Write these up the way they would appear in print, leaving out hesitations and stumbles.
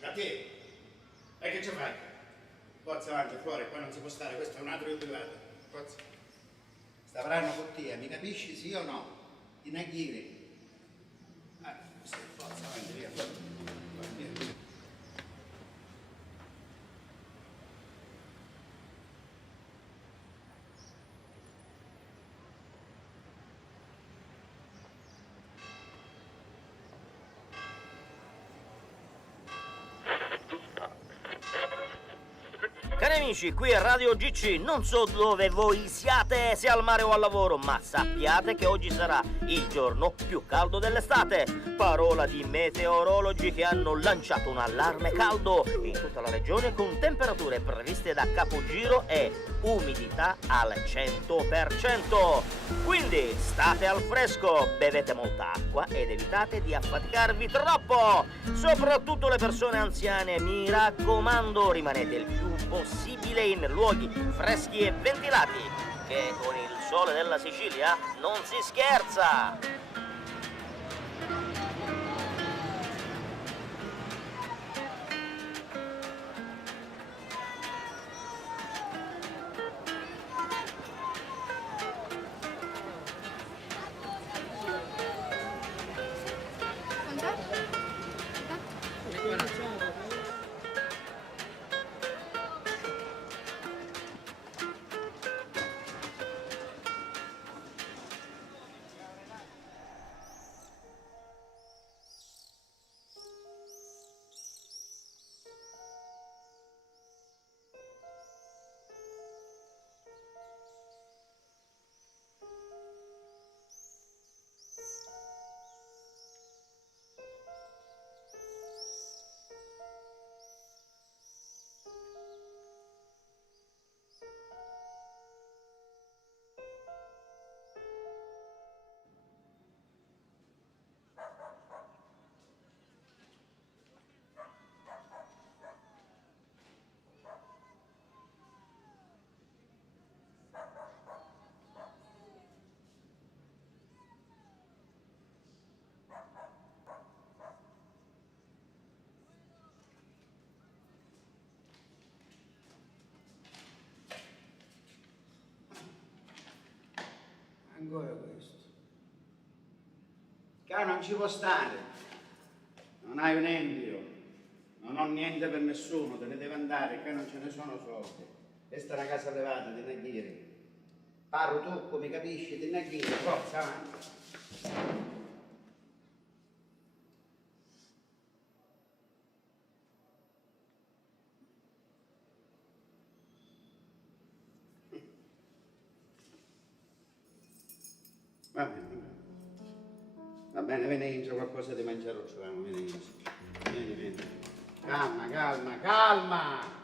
Da te? E che ci fai? Forza avanti, fuori, qua non si può stare, questo è un atrio privato. Forza. Sta avranno con te, mi capisci sì o no? Di Naghiri. Sì, forza avanti, via, fuori. Via. Cari amici, qui è Radio GC, non so dove voi siate, se al mare o al lavoro, ma sappiate che oggi sarà il giorno più caldo dell'estate. Parola di meteorologi che hanno lanciato un allarme caldo in tutta la regione con temperature previste da capogiro e umidità al 100%. Quindi state al fresco, bevete molta acqua ed evitate di affaticarvi troppo. Soprattutto le persone anziane, mi raccomando, rimanete il più possibile in luoghi freschi e ventilati, che con il sole della Sicilia non si scherza. Ancora questo. Che non ci può stare. Non hai un empio. Non ho niente per nessuno, te ne deve andare, che non ce ne sono soldi. Questa è una casa privata di Naghiri. Parlo tu, come capisci, di Naghiri, forza avanti. Va bene. Va bene, vieni dentro qualcosa di mangiare lo troviamo, vieni dentro. Vieni. Calma, calma, calma!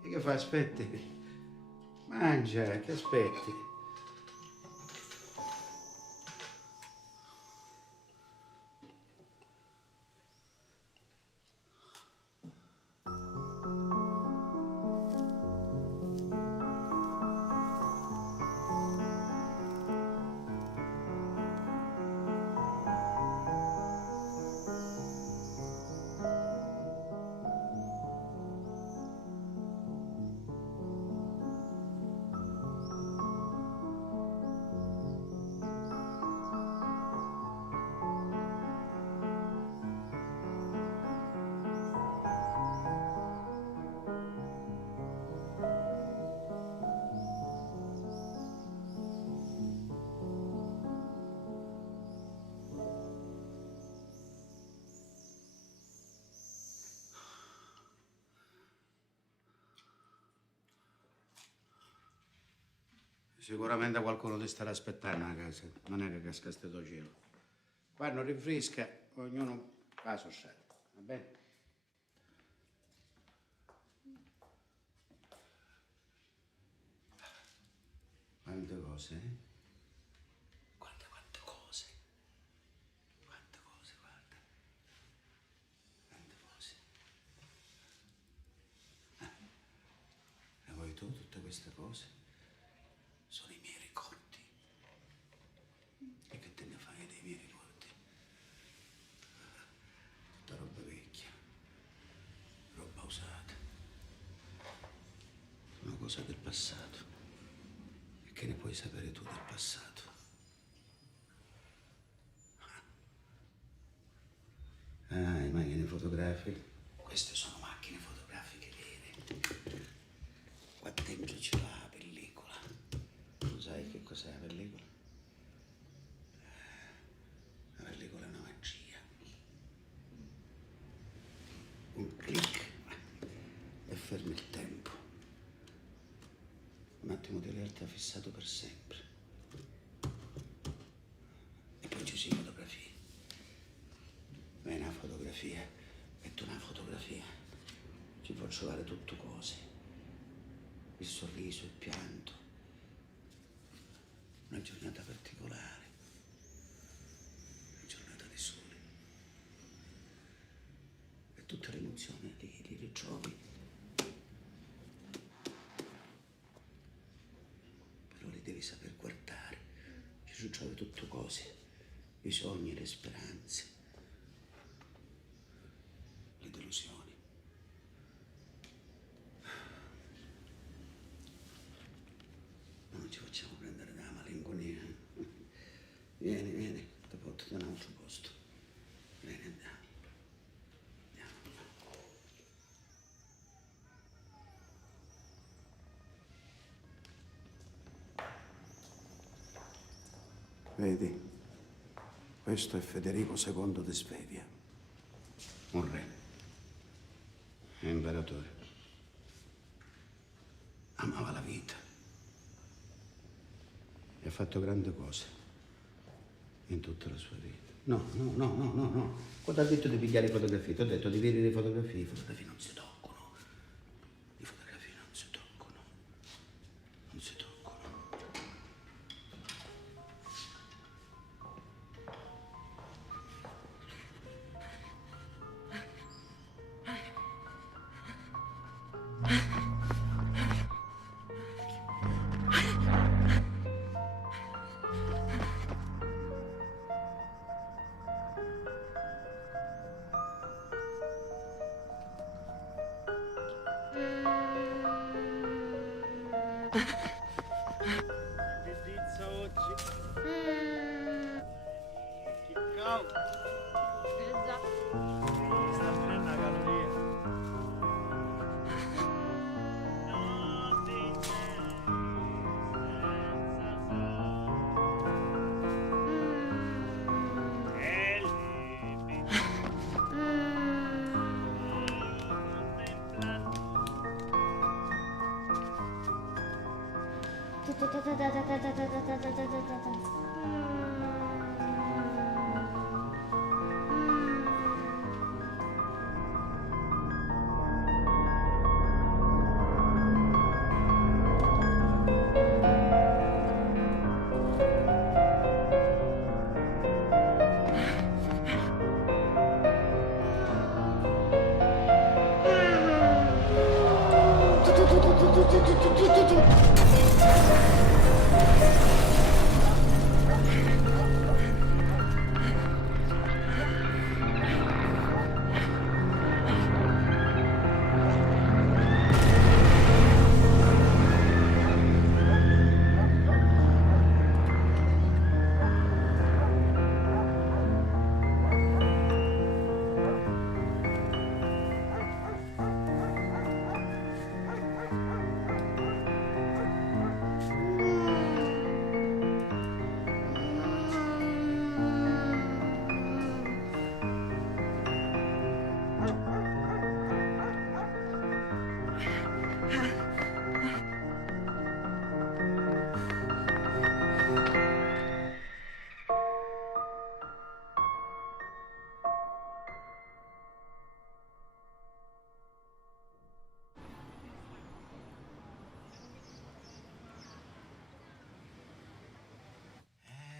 E che fai? Aspetti. Mangia, che aspetti? Sicuramente qualcuno ti starà aspettando a casa, non è che cascaste da cielo. Quando rinfresca, ognuno fa la sua strada, va bene? Quante cose, eh? Quante cose. queste cose sono i miei ricordi. E che te ne fai dei miei ricordi? Tutta roba vecchia, roba usata. Una cosa del passato. E che ne puoi sapere tu del passato? Ah, le macchine fotografiche. Queste sono macchine fotografiche vere. Qua dentro c'è la pellicola. Tu sai che cos'è la pellicola? La pellicola è una magia. Un clic e fermi il tempo. Un attimo di realtà fissato per sempre. E poi ci sono le fotografie. Ma è una fotografia e tu una fotografia. Ci può trovare tutte cose. Il sorriso, il pianto. Una giornata particolare. Una giornata di sole. E tutte le emozioni li ritrovi. Però li devi saper guardare. Ci ritrovi tutte cose. I sogni, le speranze. Le delusioni. Ma non ci facciamo prendere da malinconia. Vieni, vieni, ti porto da un altro posto. Vieni, andiamo. Vedi, questo è Federico II di Svevia, un re, un imperatore. Amava la vita e ha fatto grandi cose in tutta la sua vita. No. Quando ha detto di pigliare fotografie, ti ho detto di vedere le fotografie. I fotografie non si toccano. I fotografie non si toccano. Non si toccano.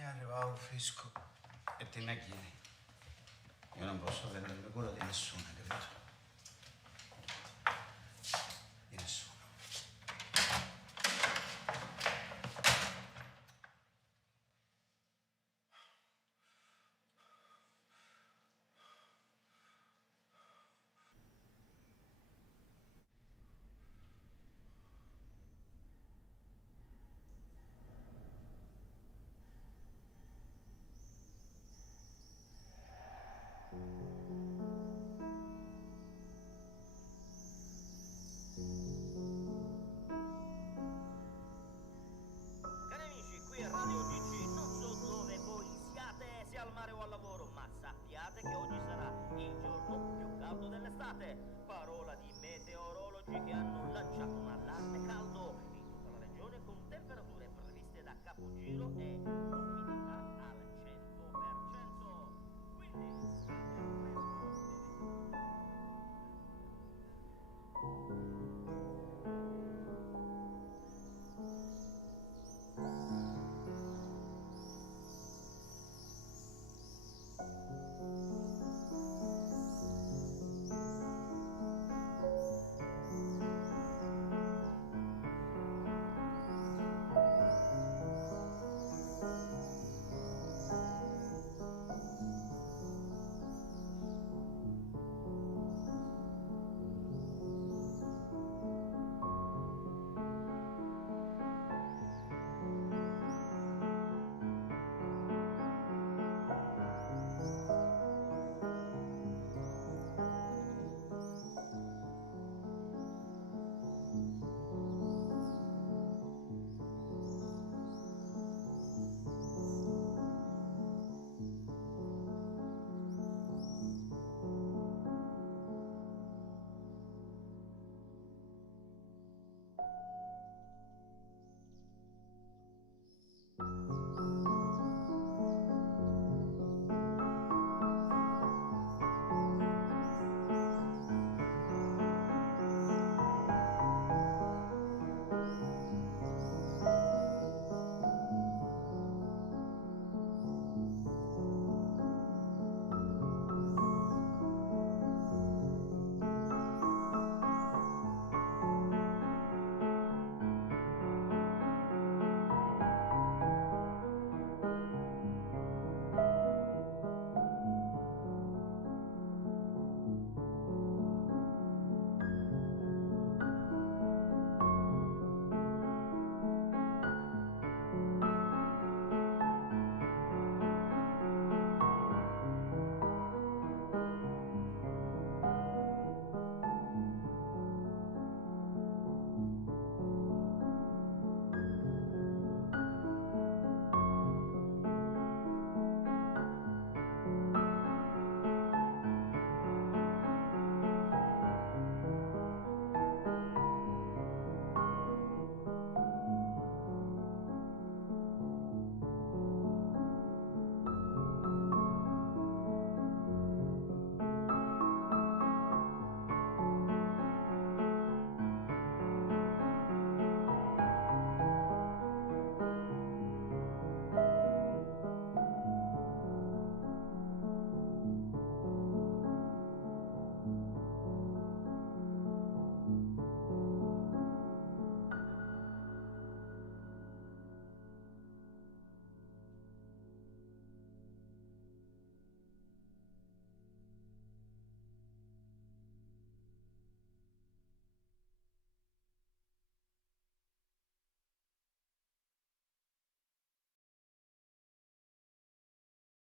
Arrivavo fresco e te ne chiedi. Io non posso prendere cura di nessuno, capito? Di nessuno. l'estate.